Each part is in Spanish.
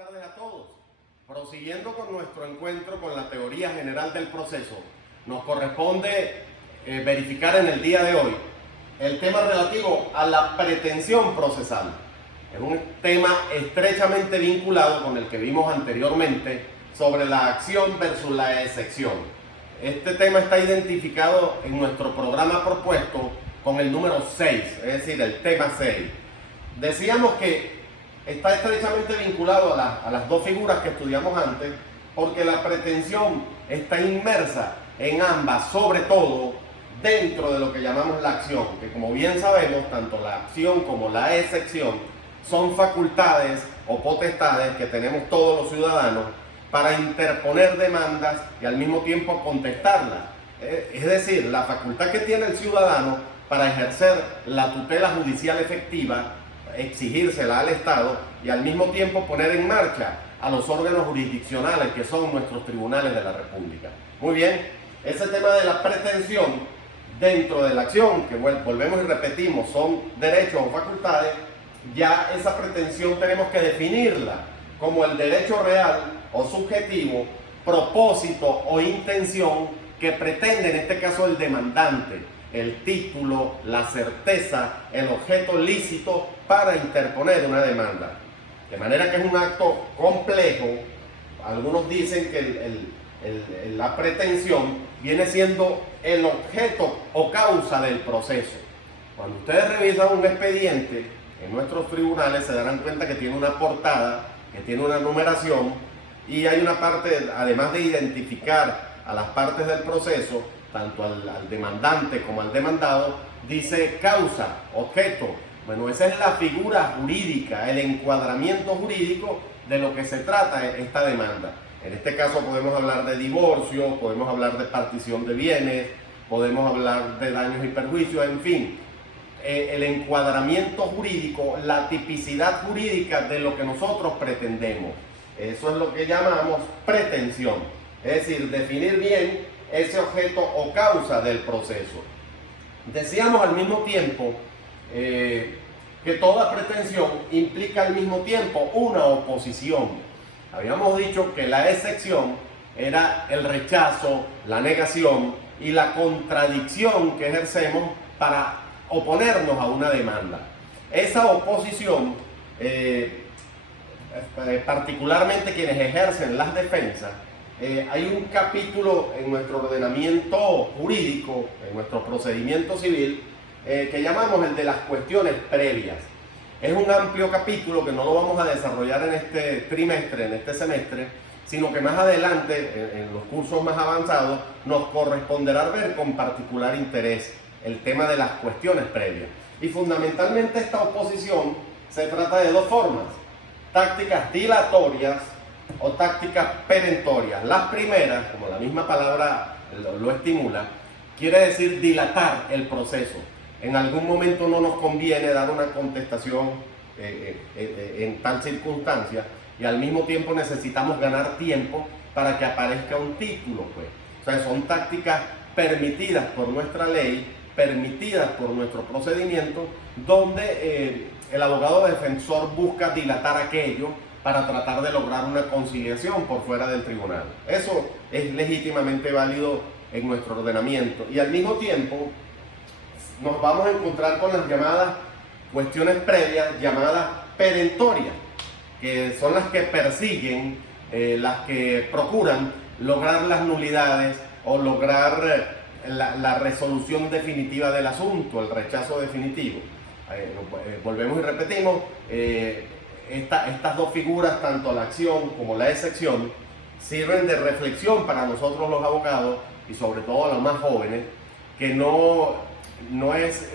tardes a todos. Prosiguiendo con nuestro encuentro con la teoría general del proceso, nos corresponde verificar en el día de hoy el tema relativo a la pretensión procesal. Es un tema estrechamente vinculado con el que vimos anteriormente sobre la acción versus la excepción. Este tema está identificado en nuestro programa propuesto con el número 6, es decir, el tema 6. Decíamos que está estrechamente vinculado a las dos figuras que estudiamos antes, porque la pretensión está inmersa en ambas, sobre todo dentro de lo que llamamos la acción, que como bien sabemos, tanto la acción como la excepción son facultades o potestades que tenemos todos los ciudadanos para interponer demandas y al mismo tiempo contestarlas. Es decir, la facultad que tiene el ciudadano para ejercer la tutela judicial efectiva, exigírsela al Estado y al mismo tiempo poner en marcha a los órganos jurisdiccionales que son nuestros tribunales de la República. Muy bien, ese tema de la pretensión dentro de la acción, que volvemos y repetimos, son derechos o facultades, ya esa pretensión tenemos que definirla como el derecho real o subjetivo, propósito o intención que pretende en este caso el demandante, el título, la certeza, el objeto lícito para interponer una demanda. De manera que es un acto complejo. Algunos dicen que la pretensión viene siendo el objeto o causa del proceso. Cuando ustedes revisan un expediente en nuestros tribunales se darán cuenta que tiene una portada, que tiene una numeración y hay una parte, además de identificar a las partes del proceso, tanto al demandante como al demandado, dice causa, objeto. Bueno, esa es la figura jurídica, el encuadramiento jurídico de lo que se trata esta demanda. En este caso podemos hablar de divorcio, podemos hablar de partición de bienes, podemos hablar de daños y perjuicios, en fin. El encuadramiento jurídico, la tipicidad jurídica de lo que nosotros pretendemos. Eso es lo que llamamos pretensión. Es decir, definir bien ese objeto o causa del proceso. Decíamos al mismo tiempo que toda pretensión implica al mismo tiempo una oposición. Habíamos dicho que la excepción era el rechazo, la negación y la contradicción que ejercemos para oponernos a una demanda. Esa oposición, particularmente quienes ejercen las defensas, hay un capítulo en nuestro ordenamiento jurídico, en nuestro procedimiento civil, que llamamos el de las cuestiones previas. Es un amplio capítulo que no lo vamos a desarrollar en este trimestre, en este semestre, sino que más adelante, en los cursos más avanzados, nos corresponderá ver con particular interés el tema de las cuestiones previas. Y fundamentalmente esta oposición se trata de dos formas: tácticas dilatorias o tácticas perentorias. Las primeras, como la misma palabra lo estimula, quiere decir dilatar el proceso. En algún momento no nos conviene dar una contestación en tal circunstancia y al mismo tiempo necesitamos ganar tiempo para que aparezca un título, pues. O sea, son tácticas permitidas por nuestra ley, permitidas por nuestro procedimiento, donde el abogado defensor busca dilatar aquello para tratar de lograr una conciliación por fuera del tribunal. Eso es legítimamente válido en nuestro ordenamiento y al mismo tiempo nos vamos a encontrar con las llamadas cuestiones previas, llamadas perentorias, que son las que persiguen, las que procuran lograr las nulidades o lograr la resolución definitiva del asunto, el rechazo definitivo. Volvemos y repetimos, estas dos figuras, tanto la acción como la excepción, sirven de reflexión para nosotros los abogados y sobre todo a los más jóvenes, que no es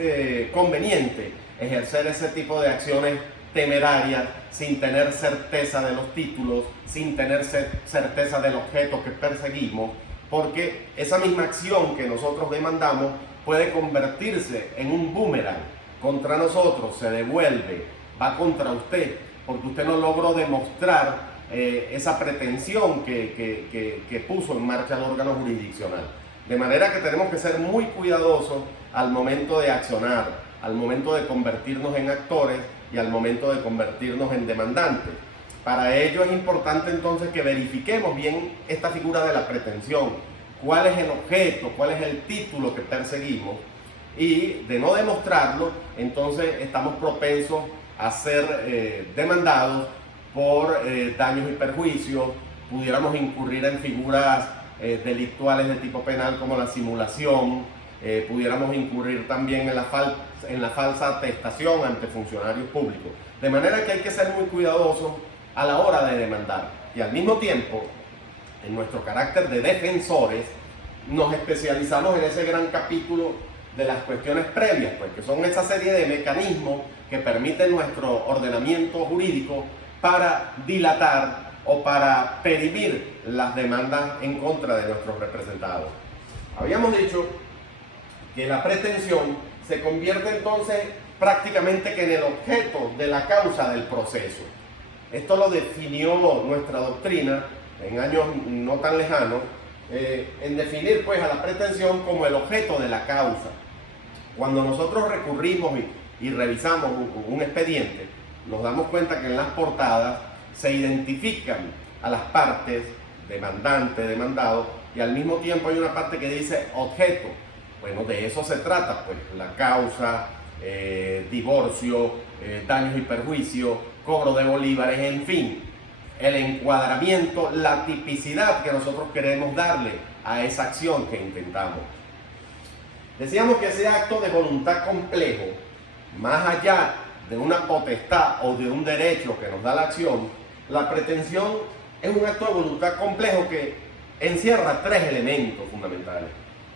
conveniente ejercer ese tipo de acciones temerarias sin tener certeza de los títulos, sin tener certeza del objeto que perseguimos, porque esa misma acción que nosotros demandamos puede convertirse en un boomerang contra nosotros, se devuelve, va contra usted, porque usted no logró demostrar esa pretensión que puso en marcha el órgano jurisdiccional. De manera que tenemos que ser muy cuidadosos al momento de accionar, al momento de convertirnos en actores y al momento de convertirnos en demandantes. Para ello es importante entonces que verifiquemos bien esta figura de la pretensión, cuál es el objeto, cuál es el título que perseguimos, y de no demostrarlo, entonces estamos propensos a ser demandados por daños y perjuicios. Pudiéramos incurrir en figuras delictuales de tipo penal como la simulación, pudiéramos incurrir también en la falsa atestación ante funcionarios públicos. De manera que hay que ser muy cuidadosos a la hora de demandar, y al mismo tiempo, en nuestro carácter de defensores, nos especializamos en ese gran capítulo de las cuestiones previas, pues, que son esa serie de mecanismos que permiten nuestro ordenamiento jurídico para dilatar o para perimir las demandas en contra de nuestros representados. Habíamos dicho que la pretensión se convierte entonces prácticamente que en el objeto de la causa del proceso. Esto lo definió nuestra doctrina en años no tan lejanos, en definir pues a la pretensión como el objeto de la causa. Cuando nosotros recurrimos y revisamos un expediente, nos damos cuenta que en las portadas se identifican a las partes, demandante, demandado, y al mismo tiempo hay una parte que dice objeto. Bueno, de eso se trata, pues, la causa, divorcio, daños y perjuicios, cobro de bolívares, en fin, el encuadramiento, la tipicidad que nosotros queremos darle a esa acción que intentamos. Decíamos que ese acto de voluntad complejo, más allá de una potestad o de un derecho que nos da la acción, la pretensión es un acto de voluntad complejo que encierra tres elementos fundamentales.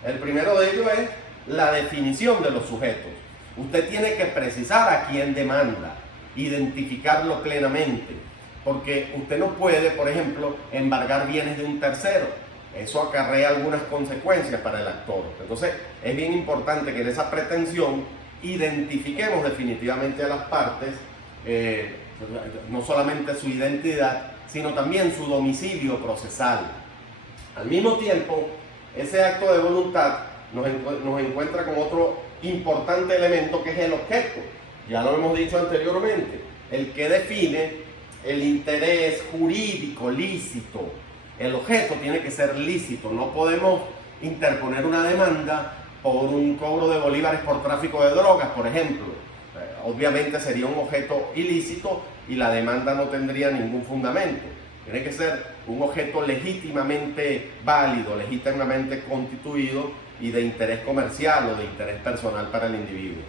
El primero de ellos es la definición de los sujetos. Usted tiene que precisar a quién demanda, identificarlo plenamente, porque usted no puede, por ejemplo, embargar bienes de un tercero. Eso acarrea algunas consecuencias para el actor. Entonces, es bien importante que en esa pretensión identifiquemos definitivamente a las partes, no solamente su identidad, sino también su domicilio procesal. Al mismo tiempo, ese acto de voluntad nos encuentra con otro importante elemento, que es el objeto. Ya lo hemos dicho anteriormente, el que define el interés jurídico lícito. El objeto tiene que ser lícito, no podemos interponer una demanda por un cobro de bolívares por tráfico de drogas, por ejemplo. Obviamente sería un objeto ilícito y la demanda no tendría ningún fundamento. Tiene que ser un objeto legítimamente válido, legítimamente constituido y de interés comercial o de interés personal para el individuo.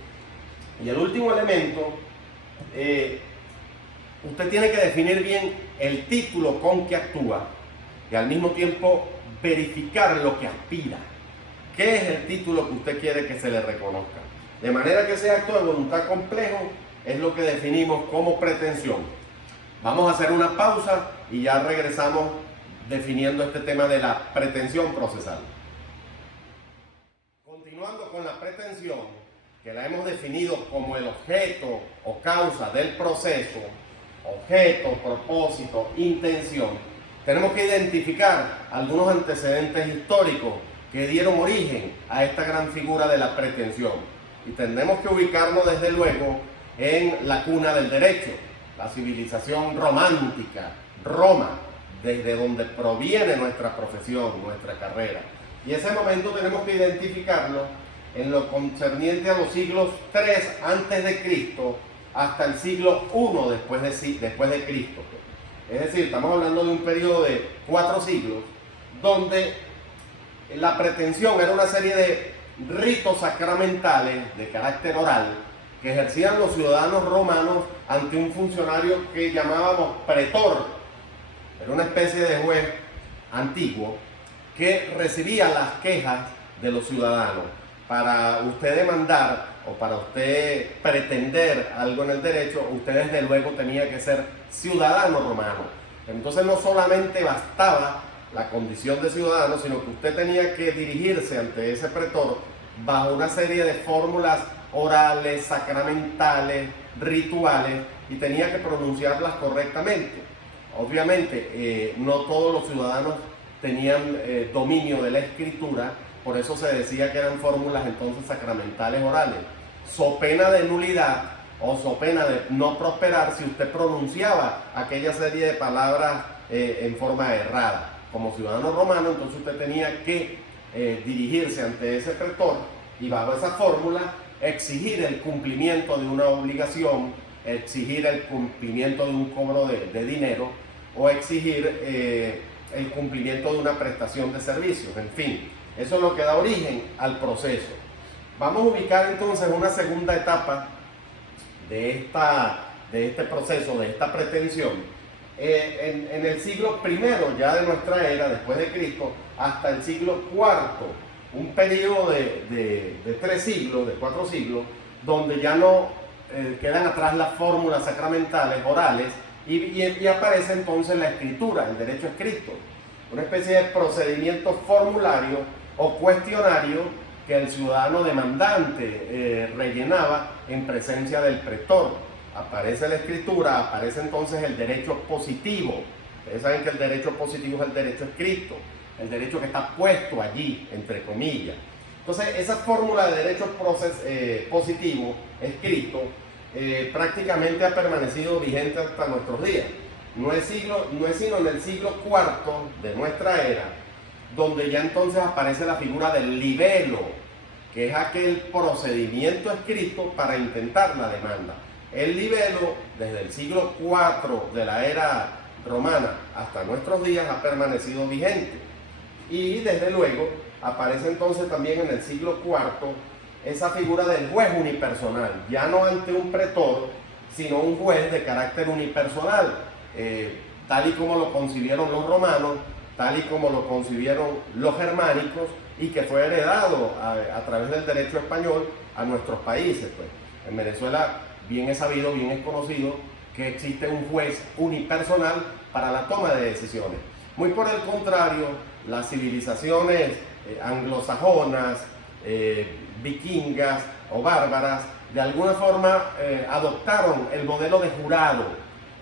Y el último elemento, usted tiene que definir bien el título con que actúa y al mismo tiempo verificar lo que aspira. ¿Qué es el título que usted quiere que se le reconozca? De manera que ese acto de voluntad complejo es lo que definimos como pretensión. Vamos a hacer una pausa y ya regresamos definiendo este tema de la pretensión procesal. Continuando con la pretensión, que la hemos definido como el objeto o causa del proceso, objeto, propósito, intención, tenemos que identificar algunos antecedentes históricos que dieron origen a esta gran figura de la pretensión. Y tendremos que ubicarnos desde luego en la cuna del derecho, la civilización romántica, Roma, desde donde proviene nuestra profesión, nuestra carrera. Y ese momento tenemos que identificarlo en lo concerniente a los siglos 3 antes de Cristo hasta el siglo 1 después de Cristo. Es decir, estamos hablando de un periodo de 4 siglos donde la pretensión era una serie de ritos sacramentales de carácter oral que ejercían los ciudadanos romanos ante un funcionario que llamábamos pretor. Era una especie de juez antiguo que recibía las quejas de los ciudadanos. Para usted demandar o para usted pretender algo en el derecho, usted desde luego tenía que ser ciudadano romano. Entonces no solamente bastaba la condición de ciudadano, sino que usted tenía que dirigirse ante ese pretor bajo una serie de fórmulas orales, sacramentales, rituales, y tenía que pronunciarlas correctamente. Obviamente no todos los ciudadanos tenían dominio de la escritura, por eso se decía que eran fórmulas entonces sacramentales orales. So pena de nulidad, o so pena de no prosperar si usted pronunciaba aquella serie de palabras en forma errada. Como ciudadano romano, entonces usted tenía que dirigirse ante ese pretor y bajo esa fórmula exigir el cumplimiento de una obligación, exigir el cumplimiento de un cobro de dinero o exigir el cumplimiento de una prestación de servicios. En fin, eso es lo que da origen al proceso. Vamos a ubicar entonces una segunda etapa de este proceso, de esta pretensión, en el siglo I ya de nuestra era, después de Cristo, hasta el siglo IV, un periodo de 3 siglos, de 4 siglos, donde ya no quedan atrás las fórmulas sacramentales, orales, y aparece entonces la escritura, el derecho escrito, una especie de procedimiento formulario o cuestionario que el ciudadano demandante rellenaba en presencia del pretor. Aparece la escritura, aparece entonces el derecho positivo. Ustedes saben que el derecho positivo es el derecho escrito, el derecho que está puesto allí, entre comillas. Entonces, esa fórmula de derecho positivo escrito prácticamente ha permanecido vigente hasta nuestros días. No es sino en el siglo IV de nuestra era, donde ya entonces aparece la figura del libelo, que es aquel procedimiento escrito para intentar la demanda. El libelo, desde el siglo IV de la era romana hasta nuestros días, ha permanecido vigente. Y desde luego aparece entonces también en el siglo IV esa figura del juez unipersonal, ya no ante un pretor, sino un juez de carácter unipersonal, tal y como lo concibieron los romanos, tal y como lo concibieron los germánicos, y que fue heredado a través del derecho español a nuestros países. Pues. En Venezuela bien es sabido, bien es conocido que existe un juez unipersonal para la toma de decisiones. Muy por el contrario, las civilizaciones anglosajonas, vikingas o bárbaras, de alguna forma adoptaron el modelo de jurado.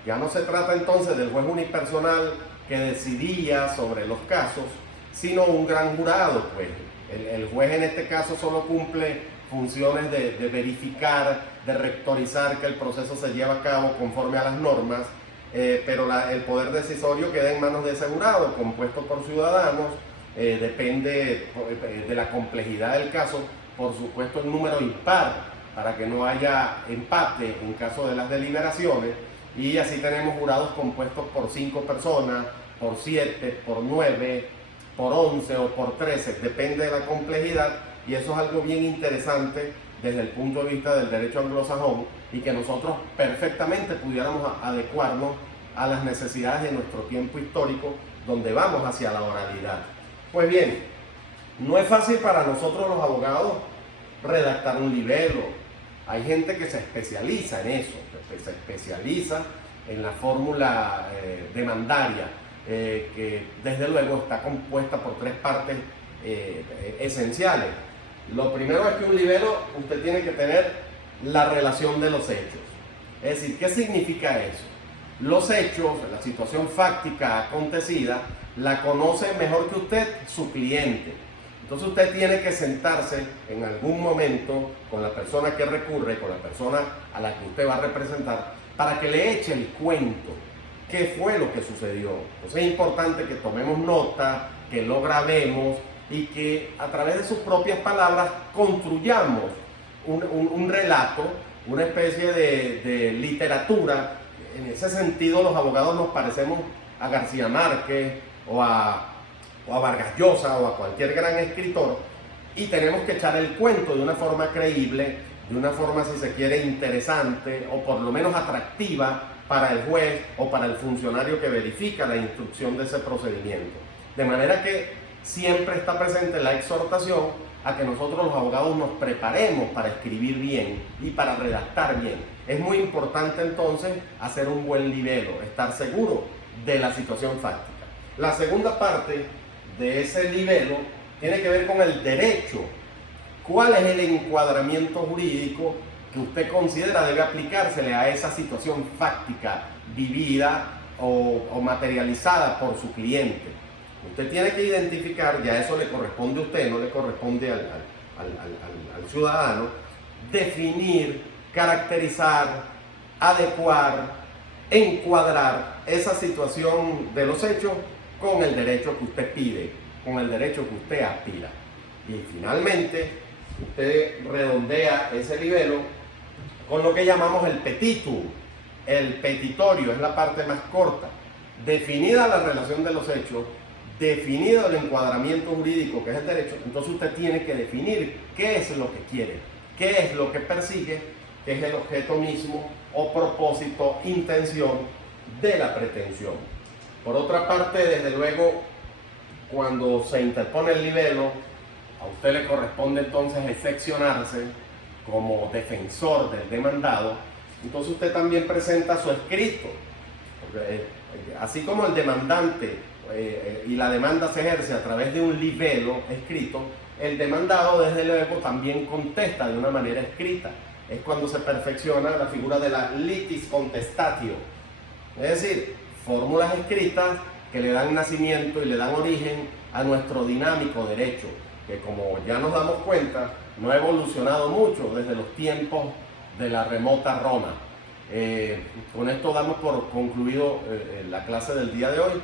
Ya no se trata entonces del juez unipersonal que decidía sobre los casos, sino un gran jurado. Pues. El juez en este caso solo cumple funciones de verificar, de rectorizar que el proceso se lleva a cabo conforme a las normas, pero el poder decisorio queda en manos de ese jurado, compuesto por ciudadanos. Depende de la complejidad del caso, por supuesto el número impar, para que no haya empate en caso de las deliberaciones, y así tenemos jurados compuestos por 5 personas, por 7, por 9, por 11 o por 13, depende de la complejidad, y eso es algo bien interesante desde el punto de vista del derecho anglosajón, y que nosotros perfectamente pudiéramos adecuarnos a las necesidades de nuestro tiempo histórico, donde vamos hacia la oralidad. Pues bien, no es fácil para nosotros los abogados redactar un libelo. Hay gente que se especializa en eso, que se especializa en la fórmula demandaria, que desde luego está compuesta por 3 partes esenciales. Lo primero es que un libelo usted tiene que tener la relación de los hechos. Es decir, ¿qué significa eso? Los hechos, la situación fáctica acontecida, la conoce mejor que usted su cliente. Entonces usted tiene que sentarse en algún momento con la persona que recurre, con la persona a la que usted va a representar, para que le eche el cuento. ¿Qué fue lo que sucedió? Entonces es importante que tomemos nota, que lo grabemos y que a través de sus propias palabras construyamos un relato, una especie de literatura. En ese sentido los abogados nos parecemos a García Márquez o a Vargas Llosa o a cualquier gran escritor, y tenemos que echar el cuento de una forma creíble, de una forma, si se quiere, interesante o por lo menos atractiva para el juez o para el funcionario que verifica la instrucción de ese procedimiento. De manera que siempre está presente la exhortación a que nosotros los abogados nos preparemos para escribir bien y para redactar bien. Es muy importante entonces hacer un buen libelo, estar seguro de la situación fáctica. La segunda parte de ese libelo tiene que ver con el derecho. ¿Cuál es el encuadramiento jurídico que usted considera debe aplicársele a esa situación fáctica vivida o materializada por su cliente? Usted tiene que identificar, ya eso le corresponde a usted, no le corresponde al ciudadano, definir caracterizar, adecuar, encuadrar esa situación de los hechos con el derecho que usted pide, con el derecho que usted aspira. Y finalmente, usted redondea ese libelo con lo que llamamos el petitum. El petitorio es la parte más corta. Definida la relación de los hechos, definido el encuadramiento jurídico que es el derecho, entonces usted tiene que definir qué es lo que quiere, qué es lo que persigue, qué es el objeto mismo o propósito, intención de la pretensión. Por otra parte, desde luego, cuando se interpone el libelo, a usted le corresponde entonces excepcionarse como defensor del demandado. Entonces usted también presenta su escrito, porque, así como el demandante y la demanda se ejerce a través de un libelo escrito, el demandado desde luego también contesta de una manera escrita. Es cuando se perfecciona la figura de la litis contestatio, es decir, fórmulas escritas que le dan nacimiento y le dan origen a nuestro dinámico derecho, que como ya nos damos cuenta, no ha evolucionado mucho desde los tiempos de la remota Roma. Con esto damos por concluido la clase del día de hoy.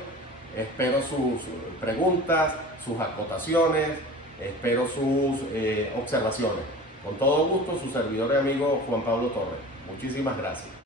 Espero sus preguntas, sus acotaciones, espero sus observaciones. Con todo gusto, su servidor y amigo Juan Pablo Torres. Muchísimas gracias.